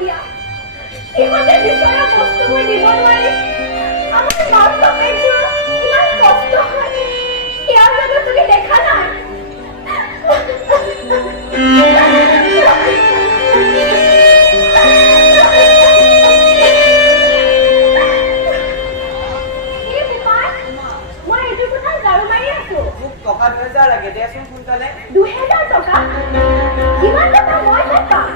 দিয়া সিহঁতে বিচৰা বস্তুবোৰ দিব নোৱাৰি আমাৰ মাক বাপেকবোৰ ইমান কষ্ট হয় সেয়া জানো তুমি দেখা নাই টকা 2000 লাগে দেচোন সোনকালে 2000 টকা কিমান টকা মই পাম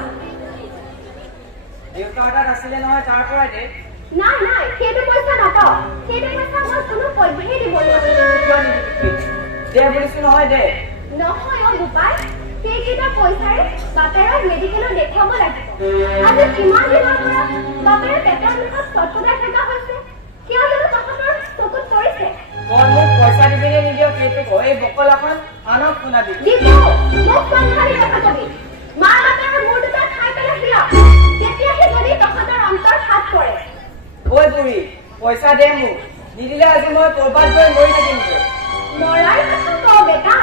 দেউতাৰ আছিলে নহয় তাৰ পৰা দে নাই নাই সেইটো পইচা নাপাওঁ সেইটো পইচা মই কোনো পইচাহে দিব নোৱাৰো দে বুলিছো নহয় দে নহয় অ গোপাল সেইকেইটা পইচাৰে বাপেৰক মেডিকেলত দেখুৱাব লাগিব আজি কিমান দিনৰ পৰা বাপেৰে পেটৰ বিষত চটপটাই থকা হৈছে কিয় জানো তহঁতৰ চকুত পৰিছে মই মোক পইচা দিবলৈ নিদিয় সেইটো কয় এই বকলাখন আনক শুনা দি দিব মোক সংসাৰী কথা কবি মা বাপেৰে মোৰ দুটা খাই পেলাই হিলা তেতিয়াহে যদি তহঁতৰ অন্তৰ হাত পৰে ঐ বুঢ়ী পইচা দে মোক নিদিলে আজি মই কৰবাত গৈ মৰি থাকিম লৰাই কথা কওঁ বেটা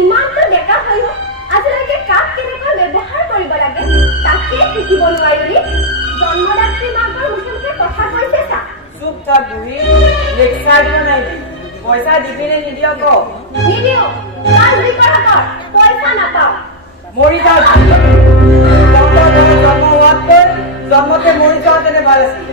ইমানটো ডেকা হলো আজিলৈকে কাক কেনেকৈ ব্যৱহাৰ কৰিব লাগে তাকে শিকিব নোৱাৰিলি জন্মদাত্ৰী মাকৰ মুখে মুখে কথা কৈছে চা চুপ থাক বুঢ়ী লেকচাৰ দিব নাই পইচা দিবিনে নিদিয় ক নিদিও তাৰ যি কৰা কৰ পইচা নাপাওঁ মৰি যাওঁ জন্ম হোৱাতকৈ জন্মতে মৰি যাওঁ তেনে ভাল আছিল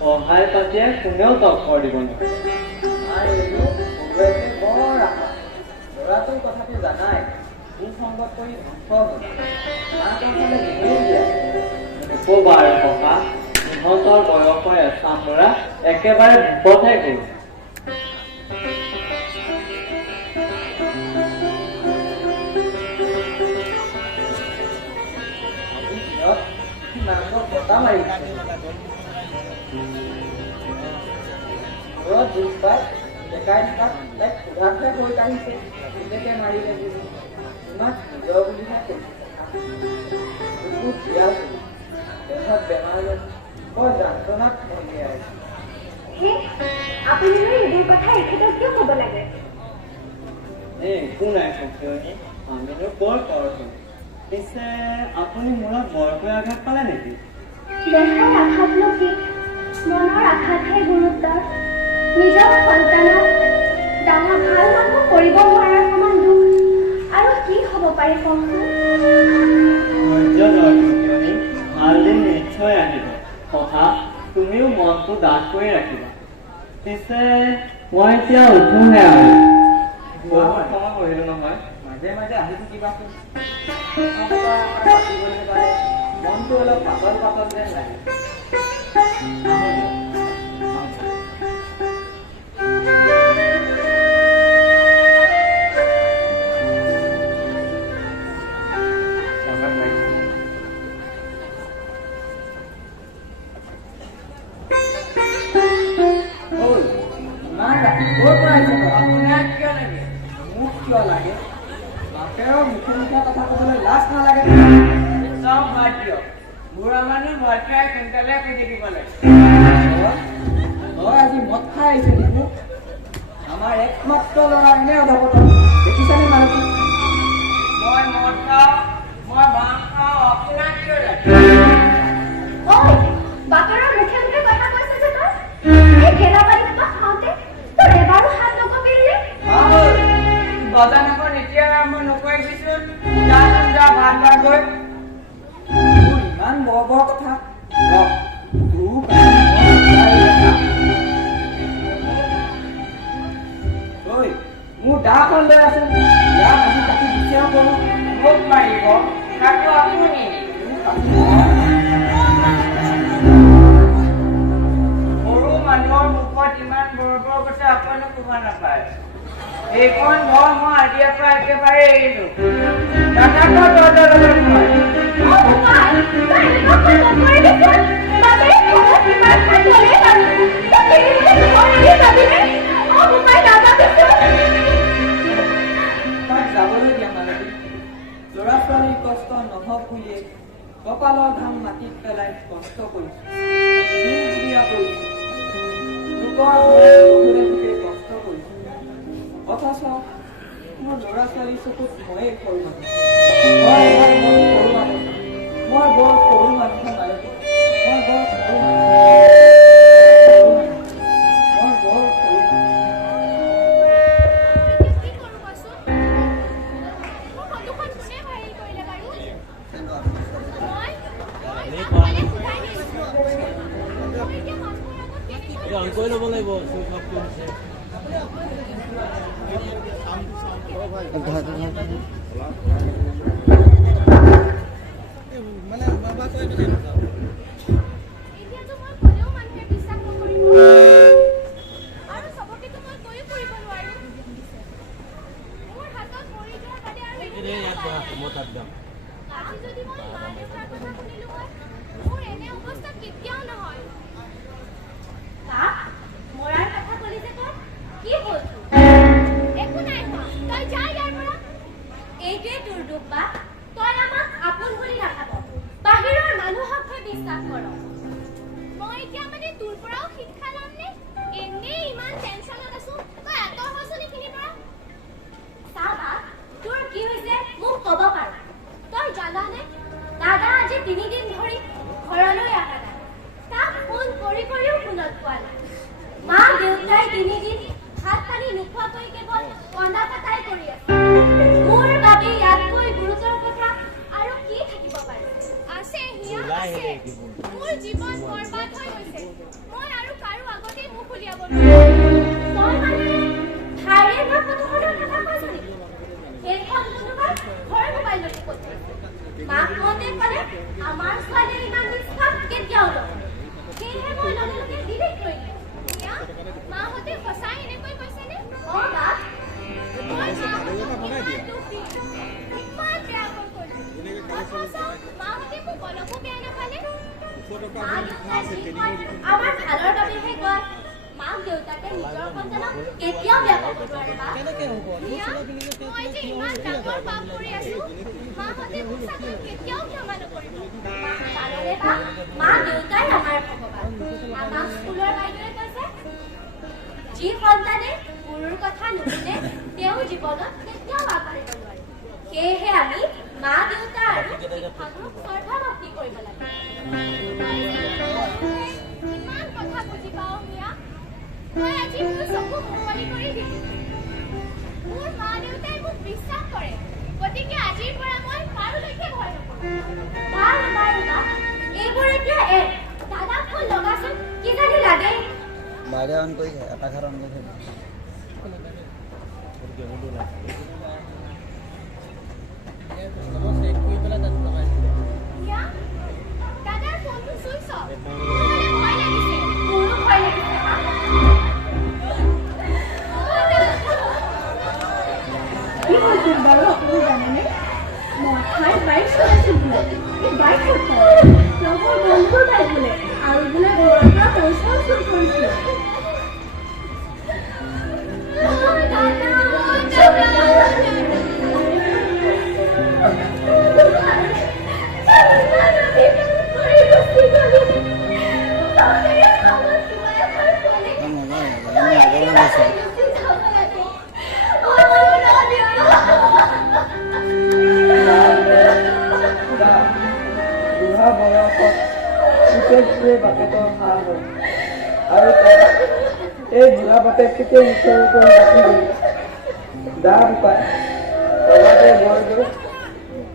সহায় পাতিয়ে কোনেও টক্কৰ দিব নোৱাৰে ল'ৰাটোৰ কথাটো জানাই সংগত কৰি নক'বা আৰু ককা সিহঁতৰ বয়সৰ এচাম ল'ৰা একেবাৰে বিপদহে গ'ল বতা মাৰিছে দুখ পাই ডেকাই ডেকাক তাইক সোধাতহে হৈ কাঢ়িছে তেনেকে মাৰি লাগিব ইমান নিজৰ বুলিহে কৈছে বহুত বিয়া দেহত বেমাৰ বৰ যন্ত্ৰণাত মৰিয়াই আপুনি এইবোৰ কথা এখেতক কিয় ক'ব লাগে একো নাই সত্যনি আমিনো কৰ কৰচোন পিছে আপুনি মূৰত বৰকৈ আঘাত পালে নেকি দেহৰ আঘাতনো কি মনৰ আঘাতহে গুৰুতৰ নিজৰ সন্তানক ডাঙৰ ভাল মানুহ কৰিব নোৱাৰাৰ সমান দুখ আৰু কি হ'ব পাৰে কওকচোন ভাল দিন নিশ্চয় আহিব কথা তুমিও মনটো ডাঠ কৰি ৰাখিবা পিছে মই এতিয়া উঠোহে আৰু ক্ষমা কৰিলো নহয় মাজে মাজে আহি থাকিবাচোন পাতিবলৈ পাৰে মনটো অলপ পাতল পাতল যেন লাগে বুঢ়া মানুহ ভাত খাই সোনকালে শুই থাকিব লাগে আজি তই তোৰ ইমান বৰ বৰ কথা তোৰ ঐ মোৰ দাখন লৈ আছে ইয়াক আজি কাটি বিচাৰ কৰোঁ মোক মাৰিব তাকো আপুনি সৰু মানুহৰ মুখত ইমান বৰ বৰ কথা আপুনি ক'ব নাপায় এইখন ঘৰ মই আজিৰ পৰা একেবাৰে এৰিলো দাদাকৰ দৰকাৰ লগত মই যাবলৈ দিয়া মালতী ল'ৰা ছোৱালীৰ কষ্ট নহওক বুলিয়ে কপালৰ ধান মাটিত পেলাই কষ্ট কৰিছো লোকৰ কষ্ট কৰিছো অথচ মোৰ ল'ৰা ছোৱালীৰ চকুত ময়ে সৰু মানুহ মই বৰ সৰু মানুহ মালতী মই বৰ সৰু মানুহ কৈ ল'ব লাগিব মানে বাবা কৈ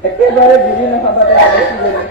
একেবাৰে বুজি নাপাবাতে আদেশী গ'লে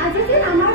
আজি যেন আমাৰ